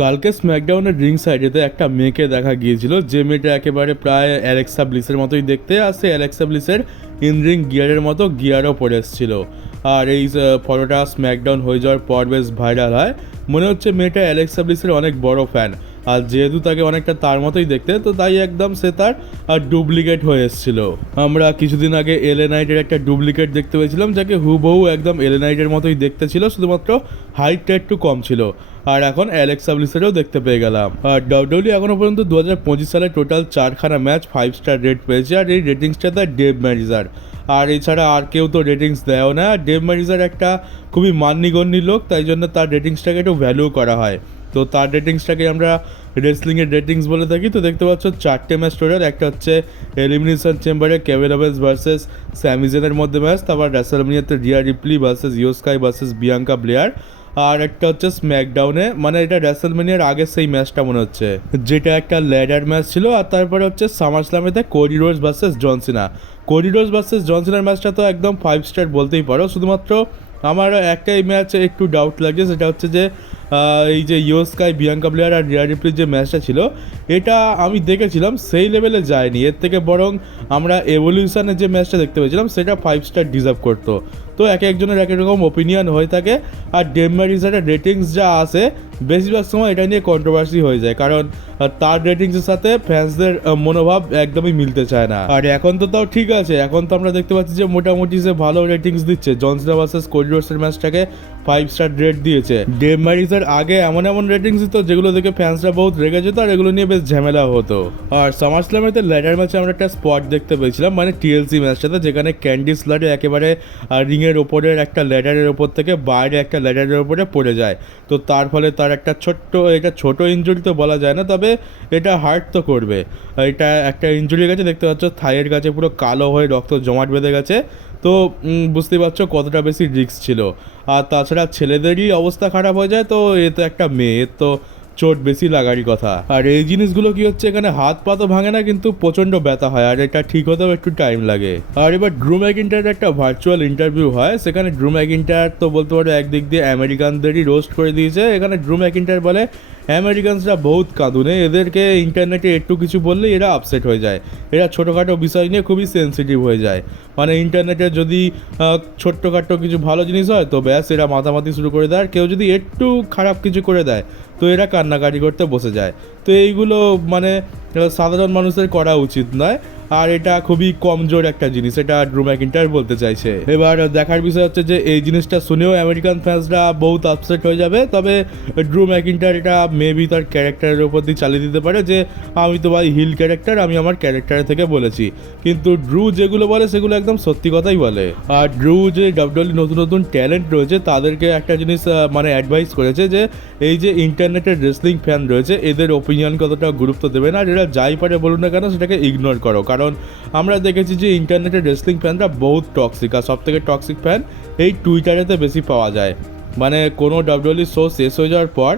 কালকে স্ম্যাকডাউনের রিং সাইডেতে একটা মেয়েকে দেখা গিয়েছিল, যে মেয়েটা একেবারে প্রায় অ্যালেক্সা ব্লিসের মতোই দেখতে, আর সে অ্যালেক্সা ব্লিসের ইন রিং গিয়ারের মতো গিয়ারও পরে এসেছিল। আর এই ফটোটা স্ম্যাকডাউন হয়ে যাওয়ার পর বেশ ভাইরাল হয়। মনে হচ্ছে মেয়েটা অ্যালেক্সা ব্লিসের অনেক বড় ফ্যান, আর যেহেতু তাকে অনেকটা তার মতোই দেখতে, তো তাই একদম সে তার ডুপ্লিকেট হয়ে এসেছিল। আমরা কিছুদিন আগে এলএ নাইটের একটা ডুপ্লিকেট দেখতে পেয়েছিলাম, যাকে হুবহু একদম এলএ নাইটের মতোই দেখতে ছিল, শুধুমাত্র হাইটটা একটু কম ছিল। আর এখন অ্যালেক্সা ব্লিসেরও দেখতে পেয়ে গেলাম। আর ডাব্লিউডাব্লিউই এখনো পর্যন্ত 2025 সালে টোটাল 4খানা ম্যাচ 5 স্টার রেট পেয়েছে, আর এই রেটিংসটা তার ডেভ ম্যারিজার। আর এছাড়া আর কেউ তো রেটিংস দেয়ও না। ডেভ ম্যারিজার একটা খুবই মান্যগণ্য লোক, তাই জন্য তার রেটিংসটাকে একটু ভ্যালু করা হয়। তো তার রেটিংসটাকে আমরা রেসলিংয়ের রেটিংস বলে থাকি। তো দেখতে পাচ্ছ 4টে ম্যাচ টোটাল। একটা হচ্ছে এলিমিনেশন চেম্বারে কেভিন ওভেন্স ভার্সেস স্যামি জেনের মধ্যে ম্যাচ, তারপর রেসলম্যানিয়াতে রিয়া রিপ্লি ভার্সেস ইয়ো স্কাই ভার্সেস বিয়াঙ্কা ব্লেয়ার। আর একটা হচ্ছে স্ম্যাকডাউনে, মানে এটা রেসলম্যানিয়ার আগের সেই ম্যাচটা মনে হচ্ছে, যেটা একটা ল্যাডার ম্যাচ ছিল। আর তারপরে হচ্ছে সামার স্ল্যামেতে কোডি রোডস ভার্সেস জন সিনা। কোডি রোডস ভার্সেস জন সিনার ম্যাচটা তো একদম 5 স্টার বলতেই পারো। শুধুমাত্র আমার একটাই ম্যাচে একটু ডাউট লাগছে, সেটা হচ্ছে যে এই যে ইয়ো স্কাই বিয়াঙ্কা ব্লেয়ার আর রিয়া রিপ্লির যে ম্যাচটা ছিল, এটা আমি দেখেছিলাম সেই লেভেলে যায়নি। এর থেকে বরং আমরা এভলিউশনের যে ম্যাচটা দেখতে পেয়েছিলাম সেটা 5 স্টার ডিজার্ভ করতো। তো এক একজনের এক এক রকম ওপিনিয়ন হয়ে থাকে। আর ডেভ ম্যারিজারের রেটিংস যা আসে বেশিরভাগ সময় এটা নিয়ে কন্ট্রোভার্সি হয়ে যায়, কারণ তার রেটিংসের সাথে ফ্যান্সদের মনোভাব একদমই মিলতে চায় না। আর এখন তো তাও ঠিক আছে, এখন তো আমরা দেখতে পাচ্ছি যে মোটামুটি যে ভালো রেটিংস দিচ্ছে। জন সিনা ভার্সেস কোডি রোডসের ম্যাচটাকে 5 স্টার রেট দিয়েছে। ডেভ ম্যারিজার আগে এমন এমন রেটিংস দিত যেগুলো দেখে ফ্যান্সরা বহুত রেগে যেত, আর এগুলো নিয়ে বেশ ঝামেলা হতো। আর সামার স্ল্যামেতে ল্যাডার ম্যাচে আমরা একটা স্পট দেখতে পেয়েছিলাম, মানে টিএলসি ম্যাচটাতে, যেখানে ক্যান্ডিস লাডে একেবারে রিংয়ের ওপরের একটা ল্যাডারের ওপর থেকে বাইরে একটা ল্যাডারের ওপরে পড়ে যায়। তো তার ফলে তার একটা ছোট ইনজুরি তো বলা যায় না, তবে এটা হার্ট তো করবে। এটা একটা ইনজুরি গেছে, দেখতে পাচ্ছ থাইয়ের কাছে পুরো কালো হয়ে রক্ত জমাট বেঁধে গেছে। তো বুঝতে পারছো কতটা বেশি রিস্ক ছিল। আর তাছাড়া ছেলেদেরই অবস্থা খারাপ হয়ে যায়, তো এ তো একটা মেয়ে, এর তো চোট বেশি লাগারই কথা। আর এই জিনিসগুলো কি হচ্ছে, এখানে হাত পা তো ভাঙে না, কিন্তু প্রচণ্ড ব্যথা হয়, আর এটা ঠিক হতেও একটু টাইম লাগে। আর এবার ড্রু ম্যাকিন্টায়ারের একটা ভার্চুয়াল ইন্টারভিউ হয়, সেখানে ড্রু ম্যাকিন্টায়ার তো বলতে পারো একদিক দিয়ে আমেরিকানদেরই রোস্ট করে দিয়েছে। এখানে ড্রু ম্যাকিন্টায়ার বলে আমেরিকানসরা বহুত কাঁদুনে, এদেরকে ইন্টারনেটে একটু কিছু বললে এরা আপসেট হয়ে যায়, এরা ছোটোখাটো বিষয় নিয়ে খুবই সেন্সিটিভ হয়ে যায়। মানে ইন্টারনেটে যদি ছোট্টখাটো কিছু ভালো জিনিস হয় তো ব্যাস এরা মাতামাতি শুরু করে দেয়, আর কেউ যদি একটু খারাপ কিছু করে দেয় তো এরা কান্নাকাটি করতে বসে যায়। তো এইগুলো মানে সাধারণ মানুষের করা উচিত নয়, আর এটা খুবই কমজোর একটা জিনিস, এটা ড্রু ম্যাকিন্টায়ার বলতে চাইছে। এবার দেখার বিষয় হচ্ছে যে এই জিনিসটা শুনেও আমেরিকান ফ্যান্সরা বহুত আপসেট হয়ে যাবে, তবে ড্রু ম্যাকিন্টায়ার এটা মেবি তার ক্যারেক্টারের উপর দিয়ে চালিয়ে দিতে পারে, যে আমি তো ভাই হিল ক্যারেক্টার, আমি আমার ক্যারেক্টার থেকে বলেছি। কিন্তু ড্রু যেগুলো বলে সেগুলো একদম সত্যি কথাই বলে। আর ড্রু যে ডাব্লিউডাব্লিউই নতুন নতুন ট্যালেন্ট রয়েছে তাদেরকে একটা জিনিস মানে অ্যাডভাইস করেছে, যে এই যে ইন্টারনেটের রেসলিং ফ্যান রয়েছে এদের ওপিনিয়ন কতটা গুরুত্ব দেবে না, আর এরা যাই পারে বলুন না কেন সেটাকে ইগনোর করো। কারণ আমরা দেখেছি যে ইন্টারনেটের রেসলিং ফ্যানরা বহুত টক্সিক, আর সব থেকে টক্সিক ফ্যান এই টুইটারেতে বেশি পাওয়া যায়। মানে কোনো ডাব্লিউডাব্লিউই শো শেষ হয়ে যাওয়ার পর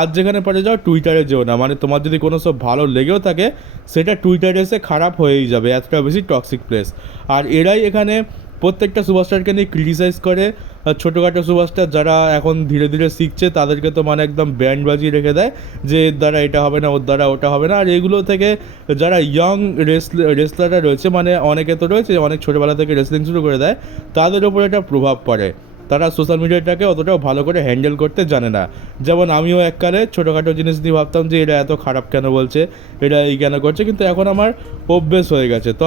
আজ যেখানে পারে যাও টুইটারে যেও না, মানে তোমার যদি কোনো সব ভালো লেগেও থাকে সেটা টুইটারে এসে খারাপ হয়েই যাবে, এতটা বেশি টক্সিক প্লেস। আর এরাই এখানে প্রত্যেকটা সুপারস্টারকে নিয়ে ক্রিটিসাইজ করে। ছোটোখাটো সুপারস্টার যারা এখন ধীরে ধীরে শিখছে তাদেরকে তো মানে একদম ব্যান্ড বাজিয়ে রেখে দেয়, যে এর দ্বারা এটা হবে না, ওর দ্বারা ওটা হবে না। আর এগুলো থেকে যারা ইয়ং রেসলাররা রয়েছে, মানে অনেকে তো রয়েছে অনেক ছোটোবেলা থেকে রেসলিং শুরু করে দেয়, তাদের উপর একটা প্রভাব পড়ে। তারা সোশ্যাল মিডিয়াটাকে অতটাও ভালো করে হ্যান্ডেল করতে জানে না। যেমন আমিও এককালে ছোটোখাটো জিনিস দিয়ে ভাবতাম যে এটা এত খারাপ কেন বলছে, এটা এই কেন করছে, কিন্তু এখন আমার অভ্যেস হয়ে গেছে। তো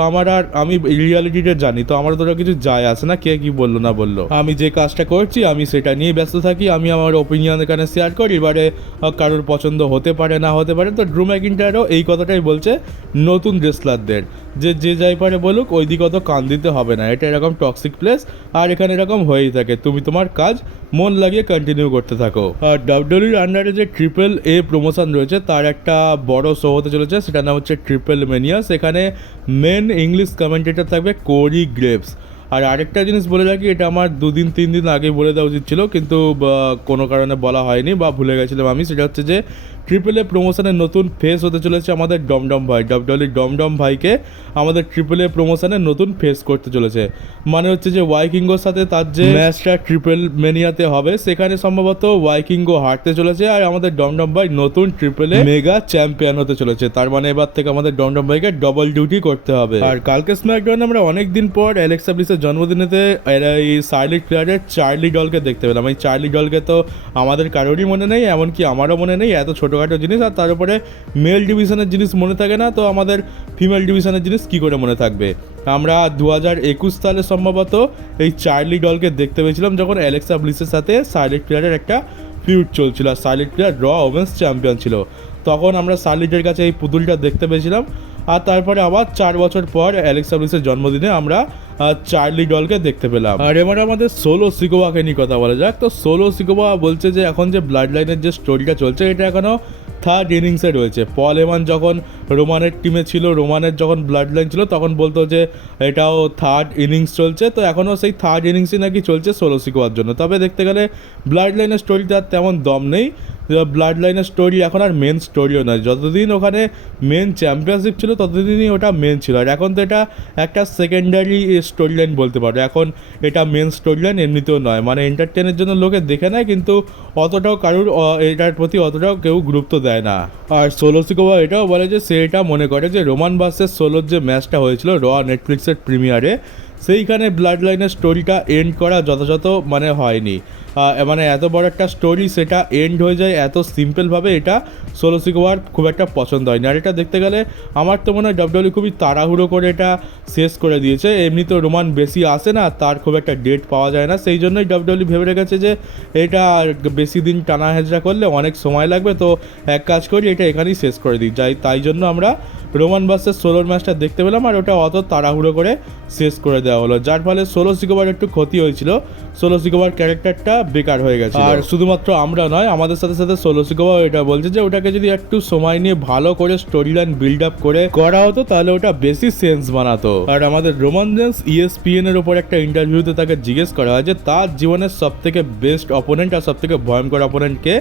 আমি রিয়ালিটিটা জানি, তো আমার তোরা কিছু যায় আসে না কে কি বললো না বললো, আমি যে কাজটা করছি আমি সেটা নিয়ে ব্যস্ত থাকি, আমি আমার ওপিনিয়ন এখানে শেয়ার করি। এবারে কারোর পছন্দ হতে পারে না হতে পারে। তো ড্রু ম্যাকিন্টায়ারও এই কথাটাই বলছে নতুন রেসলারদের, যে যাই পারে বলুক ওই দিকে অত কান দিতে হবে না, এটা এরকম টক্সিক প্লেস, আর এখানে এরকম হয়েই থাকে, তুমি তোমার কাজ মন লাগিয়ে কন্টিনিউ করতে থাকো। আর ডাব্লিউডাব্লিউইর আন্ডারে যে ট্রিপল এ প্রমোশন রয়েছে তার একটা বড় শো হতে চলেছে, সেটার নাম হচ্ছে ট্রিপল ম্যানিয়া। সেখানে মেন ইংলিশ কমেন্টেটর থাকবে কোরি গ্রেভস। আর আরেকটা জিনিস বলে রাখি, এটা আমার 2-3 দিন আগে বলে দেওয়া উচিত ছিল, কিন্তু কোনো কারণে বলা হয়নি বা ভুলে গেছিলাম আমি, সেটা হচ্ছে যে ট্রিপল এ প্রমোশনের নতুন ফেস হতে চলেছে আমাদের ডমডম ভাই। ডাব্লিউডাব্লিউই ডমডম ভাইকে আমাদের ট্রিপল এ প্রমোশনের নতুন ফেস করতে চলেছে। মানে হচ্ছে যে ওয়াইকিঙ্গোর সাথে তার যে ম্যাচটা ট্রিপল মেনিয়াতে হবে সেখানে সম্ভবত ওয়াইকিঙ্গো হারতে চলেছে, আর আমাদের ডমডম ভাই নতুন ট্রিপল এ মেগা চ্যাম্পিয়ন হতে চলেছে। তার মানে এবার থেকে আমাদের ডমডম ভাইকে ডবল ডিউটি করতে হবে। আর কালকে স্ম্যাকডাউনে আমরা অনেকদিন পর অ্যালেক্সা ব্লিসের জন্মদিনেতে এই শার্লেট ফ্লেয়ারের চার্লি ডলকে দেখতে পেলাম। এই চার্লি ডলকে তো আমাদের কারোরই মনে নেই, এমনকি আমারও মনে নেই। এত ছোটোখাটো জিনিস, আর তার উপরে মেল ডিভিশনের জিনিস মনে থাকে না, তো আমাদের ফিমেল ডিভিশনের জিনিস কী করে মনে থাকবে। আমরা 2021 সালে সম্ভবত এই চার্লি ডলকে দেখতে পেয়েছিলাম যখন অ্যালেক্সা ব্লিসের সাথে শার্লেট ফ্লেয়ারের একটা ফিউড চলছিল, আর শার্লেট ফ্লেয়ার র ওমেন্স চ্যাম্পিয়ন ছিল। তখন আমরা শার্লেটের কাছে এই পুতুলটা দেখতে পেয়েছিলাম। আর তারপরে আবার 4 বছর পর অ্যালেক্সা ব্লিসের জন্মদিনে আমরা চার্লি ডলকে দেখতে পেলাম। আর এবার আমাদের সোলো সিকোয়াকে নিয়ে কথা বলা যাক। তো সোলো সিকোয়া বলছে যে এখন যে ব্লাড লাইনের যে স্টোরিটা চলছে এটা এখনও থার্ড ইনিংসে রয়েছে। পল হেমান যখন রোমানের টিমে ছিল, রোমানের যখন ব্লাড লাইন ছিল, তখন বলতো যে এটাও থার্ড ইনিংস চলছে। তো এখনও সেই থার্ড ইনিংসই নাকি চলছে সোলো সিকোয়ার জন্য। তবে দেখতে গেলে ব্লাড লাইনের স্টোরিতে আর তেমন দম নেই। ব্লাড লাইনের স্টোরি এখন আর মেন স্টোরিও নয়। যতদিন ওখানে মেন চ্যাম্পিয়নশিপ ছিল ততদিনই ওটা মেন ছিল, আর এখন তো এটা একটা সেকেন্ডারি স্টোরি লাইন বলতে পারো। এখন এটা মেন স্টোরি লাইন এমনিতেও নয়, মানে এন্টারটেনের জন্য লোকে দেখে নেয়, কিন্তু অতটাও কারোর এটার প্রতি অতটাও কেউ গুরুত্ব দেয় না। আর সোলো সিকোয়া এটাও বলে যে সে এটা মনে করে যে রোমান ভার্সেস সোলোর যে ম্যাচটা হয়েছিল র নেটফ্লিক্সের প্রিমিয়ারে, সেইখানে ব্লাড লাইনের স্টোরিটা এন্ড করা যথাযথ মানে হয়নি। মানে এত বড় একটা স্টোরি সেটা এন্ড হয়ে যায় এত সিম্পলভাবে, এটা সোলো সিকোয়ার খুব একটা পছন্দ হয়নি। আর এটা দেখতে গেলে আমার তো মনে হয় ডাব্লিউডাব্লিউই খুবই তাড়াহুড়ো করে এটা শেষ করে দিয়েছে। এমনি তো রোমান বেশি আসে না, তার খুব একটা ডেট পাওয়া যায় না, সেই জন্যই ডাব্লিউডাব্লিউই ভেবে রেখেছে যে এটা বেশি দিন টানা হেঁচড়া করলে অনেক সময় লাগবে, তো এক কাজ করি এটা এখানেই শেষ করে দিই। তাই জন্য আমরা রোমান ভার্সেস সোলোর ম্যাচটা দেখতে পেলাম, আর ওটা অত তাড়াহুড়ো করে শেষ করে দেওয়া হলো, যার ফলে সোলো সিকোবার একটু ক্ষতি হয়েছিল। সোলো সিকোবার ক্যারেক্টারটা বেকার হয়ে গেছে। আর শুধুমাত্র আমরা নয়, আমাদের সাথে সাথে সোলো সিকোবা এটা বলছে যে ওটাকে যদি একটু সময় নিয়ে ভালো করে স্টোরি লাইন বিল্ড আপ করে করা হতো তাহলে ওটা বেশি সেন্স বানাতো। আর আমাদের রোমান রেন্স ESPN এর ওপর একটা ইন্টারভিউতে তাকে জিজ্ঞেস করা হয় যে তার জীবনের সব থেকে বেস্ট অপোনেন্ট আর সব থেকে ভয়ঙ্কর অপোনেন্ট কে,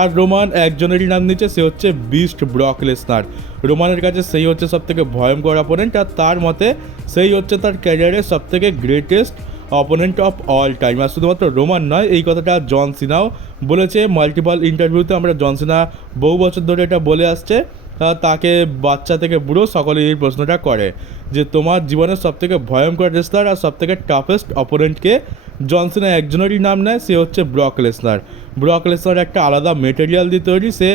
আর রোমান একজনেরই নাম নিচ্ছে, সে হচ্ছে বিস্ট ব্রক লেসনার। রোমানের কাছে সেই হচ্ছে সব থেকে ভয়ঙ্কর অপোনেন্ট, আর তার মতে সেই হচ্ছে তার ক্যারিয়ারের সব থেকে greatest opponent of all time. আর শুধুমাত্র রোমান নয়, এই কথাটা জন সিনাও বলেছে মাল্টিপল ইন্টারভিউতে। আমরা জন সিনা বহু বছর ধরে এটা বলে আসছে, তাকে বাচ্চা থেকে বুড়ো সকলেই এই প্রশ্নটা করে যে তোমার জীবনের সবথেকে ভয়ঙ্কর রেসলার আর সবথেকে টাফেস্ট অপোনেন্টকে। জন সিনা একজনেরই নাম নেয়, সে হচ্ছে ব্রক লেসনার। ব্রক লেসনার একটা আলাদা মেটেরিয়াল দিয়ে তৈরি, সে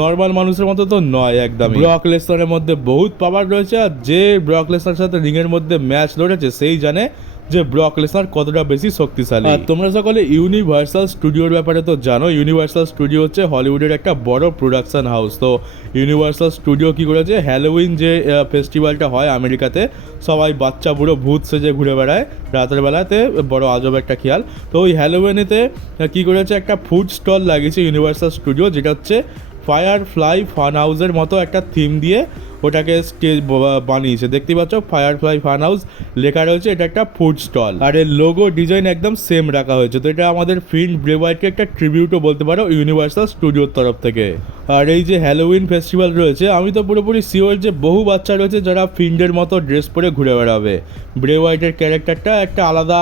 নর্মাল মানুষের মতো তো নয় একদম। ব্রক লেসনারের মধ্যে বহুত পাওয়ার রয়েছে, আর যে ব্রক লেসনারের সাথে রিংয়ের মধ্যে ম্যাচ লড়েছে সেই জানে যে ব্রক লেসনার কতটা বেশি শক্তিশালী। আর তোমরা সকলে ইউনিভার্সাল স্টুডিওর ব্যাপারে তো জানো, ইউনিভার্সাল স্টুডিও হচ্ছে হলিউডের একটা বড় প্রোডাকশন হাউস। তো ইউনিভার্সাল স্টুডিও কী করেছে, হ্যালোউইন যে ফেস্টিভ্যালটা হয় আমেরিকাতে, সবাই বাচ্চা বুড়ো ভূত সেজে ঘুরে বেড়ায় রাতের বেলাতে, বড় আজব একটা খেয়াল। তো ওই হ্যালোউইনেতে কী করেছে, একটা ফুড স্টল লাগিয়েছে ইউনিভার্সাল স্টুডিও, যেটা হচ্ছে ফায়ারফ্লাই ফান হাউসের মতো একটা থিম দিয়ে ওটাকে স্টেজ বানিয়েছে। দেখতেই পাচ্ছ ফায়ারফ্লাই ফান হাউস লেখা রয়েছে, এটা একটা ফুড স্টল, আর এর লোগো ডিজাইন একদম সেম রাখা হয়েছে। তো এটা আমাদের ফিন ব্রে হোয়াইটকে একটা ট্রিবিউটও বলতে পারো ইউনিভার্সাল স্টুডিওর তরফ থেকে। আর এই যে হ্যালোউইন ফেস্টিভ্যাল রয়েছে, আমি তো পুরোপুরি শিওর যে বহু বাচ্চা রয়েছে যারা ফিন্ডের মতো ড্রেস পরে ঘুরে বেড়াবে। ব্রে হোয়াইটের ক্যারেক্টারটা একটা আলাদা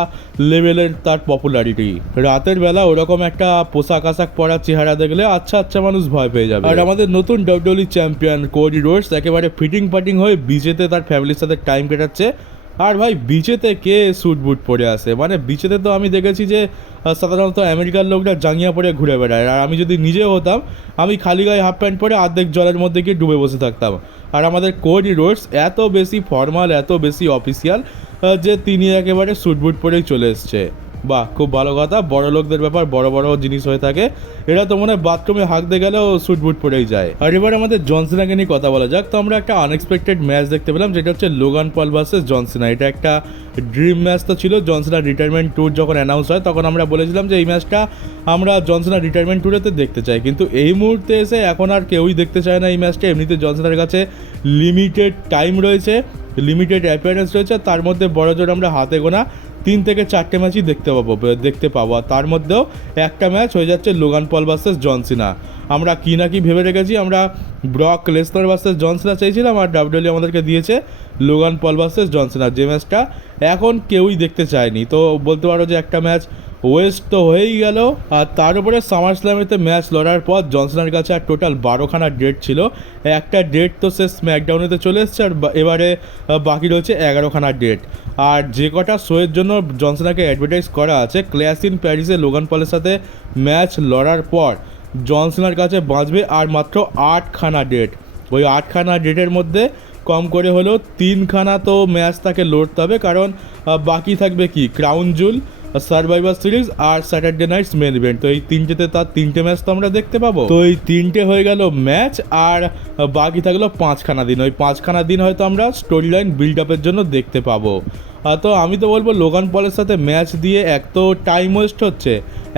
লেভেলের তার পপুলারিটি। রাতের বেলা ওরকম একটা পোশাক আশাক পরা চেহারা দেখলে আচ্ছা আচ্ছা মানুষ ভয় পেয়ে যাবে। আর আমাদের নতুন ডাব্লিউডাব্লিউই চ্যাম্পিয়ন কোডি রোডস একেবারে ফিটিং ফাটিং হয়ে বিচেতে তার ফ্যামিলির সাথে টাইম কাটাচ্ছে। আর ভাই বিচেতে কে স্যুট বুট পরে আসে, মানে বিচেতে তো আমি দেখেছি যে সাধারণত আমেরিকার লোকরা জাঙ্গিয়া পরে ঘুরে বেড়ায়, আর আমি যদি নিজে হতাম আমি খালি গায়ে হাফ প্যান্ট পরে অর্ধেক জলের মধ্যে গিয়ে ডুবে বসে থাকতাম। আর আমাদের কোডি রোডস এত বেশি ফর্মাল, এত বেশি অফিসিয়াল যে তিনি একেবারে স্যুট বুট পরেই চলে এসছে। বাহ, খুব ভালো কথা। বড় লোকদের ব্যাপার বড় বড় জিনিস হয়ে থাকে, এরা তো মনে হয় বাথরুমে হাঁকতে গেলেও স্যুট বুট পরেই যায়। আর এবার আমাদের জন সিনাকে নিয়ে কথা বলা যাক। তো আমরা একটা আনএক্সপেক্টেড ম্যাচ দেখতে পেলাম, যেটা হচ্ছে লোগান পল ভার্সেস জন সিনা। এটা একটা ড্রিম ম্যাচ তো ছিল। জন সিনার রিটায়ারমেন্ট ট্যুর যখন অ্যানাউন্স হয় তখন আমরা বলেছিলাম যে এই ম্যাচটা আমরা জন সিনার রিটায়ারমেন্ট ট্যুরেতে দেখতে চাই, কিন্তু এই মুহূর্তে এসে এখন আর কেউই দেখতে চায় না এই ম্যাচটা। এমনিতে জন সিনার কাছে লিমিটেড টাইম রয়েছে, লিমিটেড অ্যাপিয়ারেন্স রয়েছে, তার মধ্যে বড়জোর আমরা হাতে গোনা 3 থেকে 4টে ম্যাচই দেখতে পাবো। আর তার মধ্যেও একটা ম্যাচ হয়ে যাচ্ছে লোগান পল ভার্সেস জন সিনা। আমরা কি না কি ভেবে রেখেছি, আমরা ব্রক লেসনার ভার্সেস জন সিনা চাইছিলাম, আর ডাব্লিউডব্লিউ আমাদেরকে দিয়েছে লোগান পল ভার্সেস জন সিনা, যে ম্যাচটা এখন কেউই দেখতে চায়নি। তো বলতে পারো যে একটা ম্যাচ ওয়েস্ট তো হয়েই গেল। আর তার উপরে সামার স্ল্যামেতে ম্যাচ লড়ার পর জনসনের কাছে আর টোটাল 12খানা ডেট ছিল। একটা ডেট তো সে স্ম্যাকডাউনেতে চলে এসছে, আর এবারে বাকি রয়েছে 11খানা ডেট। আর যে কটা শোয়ের জন্য জনসনাকে অ্যাডভার্টাইজ করা আছে, ক্ল্যাশ ইন প্যারিসে লোগান পলের সাথে ম্যাচ লড়ার পর জনসনার কাছে বাঁচবে আর মাত্র 8খানা ডেট। ওই 8খানা ডেটের মধ্যে কম করে হলেও 3খানা তো ম্যাচ তাকে লড়তে হবে, কারণ বাকি থাকবে কি ক্রাউন জুল, সার্ভাইভার সিরিজ আর স্যাটারডে নাইটস মেন ইভেন্ট। তো এই তিনটেতে তার 3টে ম্যাচ তো আমরা দেখতে পাবো। তো এই 3টে হয়ে গেল ম্যাচ, আর বাকি থাকলো 5খানা দিন। ওই 5খানা দিন হয়তো আমরা স্টোরি লাইন বিল্ড আপের জন্য দেখতে পাবো। তো আমি তো বলবো লোগান পলের সাথে ম্যাচ দিয়ে এক তো টাইম ওয়েস্ট হচ্ছে,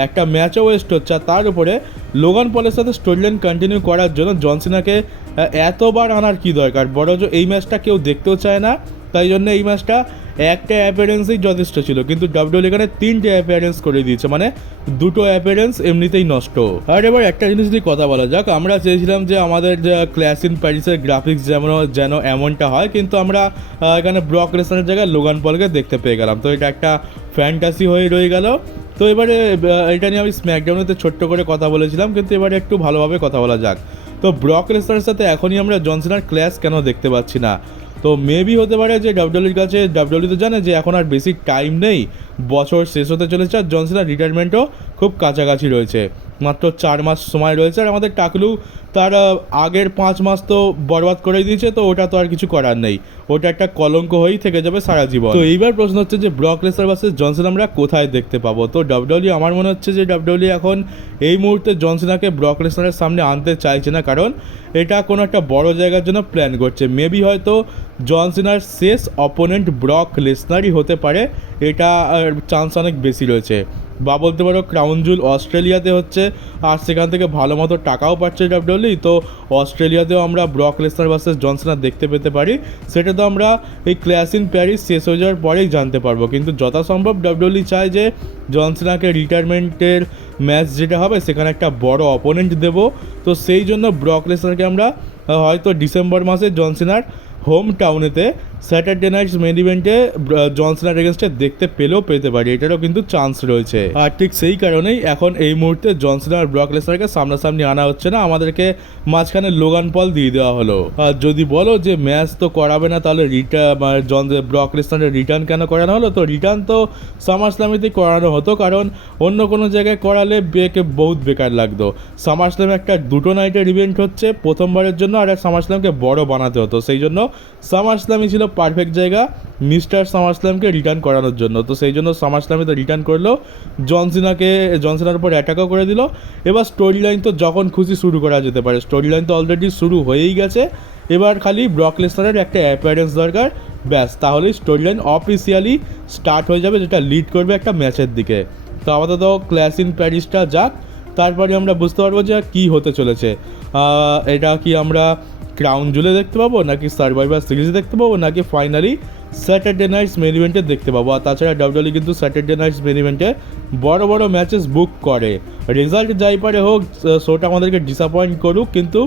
একটা ম্যাচও ওয়েস্ট হচ্ছে, আর তার উপরে লোগান পলের সাথে স্টোরি লাইন কন্টিনিউ করার জন্য জন সিনাকে এতবার আনার কী দরকার? বরঞ্চ এই ম্যাচটা কেউ দেখতেও চায় না, তাই জন্য এই ম্যাচটা একটা অ্যাপিয়ারেন্সই যথেষ্ট ছিল। কিন্তু ডাব্লিউডব্লিউ এখানে 3টে অ্যাপিয়ারেন্স করে দিয়েছে, মানে 2টো অ্যাপিয়ারেন্স এমনিতেই নষ্ট। আর এবার একটা জিনিস নিয়ে কথা বলা যাক, আমরা চেয়েছিলাম যে আমাদের যে ক্ল্যাশ ইন প্যারিসের গ্রাফিক্স যেন এমনটা হয়, কিন্তু আমরা এখানে ব্রক লেসনারের জায়গায় লোগান পলকে দেখতে পেয়ে গেলাম। তো এটা একটা ফ্যান্টাসি হয়ে রয়ে গেল। তো এবারে এটা নিয়ে আমি স্ম্যাকডাউনেতে ছোট্ট করে কথা বলেছিলাম, কিন্তু এবারে একটু ভালোভাবে কথা বলা যাক। তো ব্রক লেসনারের সাথে এখনই আমরা জন সিনার ক্ল্যাশ কেন দেখতে পাচ্ছি না? তো মেবি হতে পারে যে ডাব্লিউডব্লিউর কাছে, ডাব্লিউডব্লিউ তো জানে যে এখন আর বেশি টাইম নেই, বছর শেষ হতে চলেছে, আর জন সিনার রিটায়ারমেন্টও খুব কাছাকাছি রয়েছে, মাত্র 4 মাস সময় রয়েছে। আর আমাদের টাকলু তার আগের 5 মাস তো বরবাদ করে দিয়েছে, তো ওটা তো আর কিছু করার নেই, ওটা একটা কলঙ্ক হয়েই থেকে যাবে সারা জীবন। তো এইবার প্রশ্ন হচ্ছে যে ব্রক লেসনার ভার্সেস জন সিনা আমরা কোথায় দেখতে পাবো? তো ডাব্লিউডব্লিউ, আমার মনে হচ্ছে যে ডাব্লিউডব্লিউ এখন এই মুহূর্তে জন সিনাকে ব্রক লেসনারের সামনে আনতে চাইছে না, কারণ এটা কোনো একটা বড় জায়গার জন্য প্ল্যান করছে। মেবি হয়তো জন সিনার শেষ অপোনেন্ট ব্রক লেসনারই হতে পারে, এটা চান্স অনেক বেশি রয়েছে। বা বলতে পারো ক্রাউন জুল অস্ট্রেলিয়াতে হচ্ছে, আর সেখান থেকে ভালো মতো টাকাও পাচ্ছে ডাব্লিউডব্লিউ। তো অস্ট্রেলিয়াতেও আমরা ব্রক লেসনার ভার্সেস জন সিনা দেখতে পেতে পারি, সেটা তো আমরা এই ক্ল্যাশ ইন প্যারিস শেষ হয়ে যাওয়ার পরেই জানতে পারবো। কিন্তু যথাসম্ভব ডাব্লিউডব্লিউ চায় যে জন সিনাকে রিটায়ারমেন্টের ম্যাচ যেটা হবে সেখানে একটা বড় অপোনেন্ট দেবো। তো সেই জন্য ব্রক লেসনারকে আমরা হয়তো ডিসেম্বর মাসে জন সিনার হোম টাউনেতে স্যাটারডে নাইটস মেন ইভেন্টে জন সিনার এগেনস্টে দেখতে পেতে পারি, এটারও কিন্তু চান্স রয়েছে। আর ঠিক সেই কারণেই এখন এই মুহূর্তে জন সিনা আর ব্রক লেসনারকে সামনাসামনি আনা হচ্ছে না, আমাদেরকে মাঝখানে লোগান পল দিয়ে দেওয়া হলো। আর যদি বলো যে ম্যাচ তো করাবে না, তাহলে ব্রক লেসনারের রিটার্ন কেন করানো হলো? তো রিটার্ন তো সামার স্ল্যামেতেই করানো হতো, কারণ অন্য কোনো জায়গায় করালে বহুত বেকার লাগতো। সামার স্ল্যাম একটা 2টো নাইটের ইভেন্ট হচ্ছে প্রথমবারের জন্য, আর সামার স্ল্যামকে বড় বানাতে হতো, সেই জন্য সামার স্ল্যামই ছিল পারফেক্ট জায়গা মিস্টার সামার স্ল্যামকে রিটার্ন করানোর জন্য। তো সেই জন্য সামার স্ল্যামে তো রিটার্ন করলো, জন সিনার উপর অ্যাটাকও করে দিল। এবার স্টোরি লাইন তো যখন খুশি শুরু করা যেতে পারে, স্টোরি লাইন তো অলরেডি শুরু হয়েই গেছে, এবার খালি ব্রক লেসনারের একটা অ্যাপিয়ারেন্স দরকার, ব্যাস, তাহলেই স্টোরি লাইন অফিসিয়ালি স্টার্ট হয়ে যাবে, যেটা লিড করবে একটা ম্যাচের দিকে। তো আপাতত ক্ল্যাশ ইন প্যারিসটা যাক, তারপরে আমরা বুঝতে পারবো যে কী হতে চলেছে। এটা কি আমরা ক্রাউন জুলে দেখতে পাবো, নাকি সার্ভাইভার সিরিজে দেখতে পাবো, নাকি ফাইনালি স্যাটারডে নাইটস মেন ইভেন্টে দেখতে পাবো? আর তাছাড়া ডাব্লিউডব্লিউ কিন্তু স্যাটারডে নাইটস মেন ইভেন্টে বড় বড় ম্যাচেস বুক করে, রেজাল্ট যাই পারে হোক, শোটা আমাদেরকে ডিসঅ্যাপয়েন্ট করুক, কিন্তু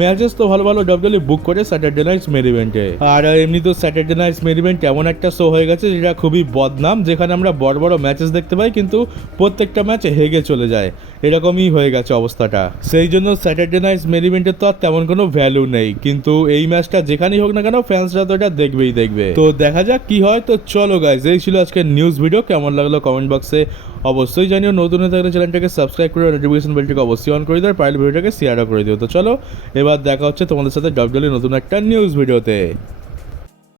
ম্যাচেস তো ভালো ভালো ডাব্লিউডব্লিউ বুক করে স্যাটারডে নাইটস মেন ইভেন্টে। আর এমনি তো স্যাটারডে নাইটস মেন ইভেন্ট এমন একটা শো হয়ে গেছে যেটা খুবই বদনাম, যেখানে আমরা বড় বড় ম্যাচেস দেখতে পাই কিন্তু প্রত্যেকটা ম্যাচ হেগে চলে যায়, এরকমই হয়ে গেছে অবস্থাটা। সেই জন্য স্যাটারডে নাইটস মেন ইভেন্টের তো আর তেমন কোনো ভ্যালু নেই, কিন্তু এই ম্যাচটা যেখানেই হোক না কেন ফ্যান্সরা তো এটা দেখবে। তো দেখা যাক কি হয়। তো চলো গাইজ, এই ছিল আজকের নিউজ ভিডিও। কেমন লাগলো কমেন্ট বক্সে অবশ্যই জানিও। নতুন হয়ে থাকলে চ্যানেলটাকে সাবস্ক্রাইব করে নোটিফিকেশন বেলটাকে অবশ্যই অন করে দিও, আর পারলে ভিডিওটাকে শেয়ারও করে দিও। তো চলো এবার দেখা হচ্ছে তোমাদের সাথে ডাব্লিউডব্লিউ নতুন একটা নিউজ ভিডিওতে।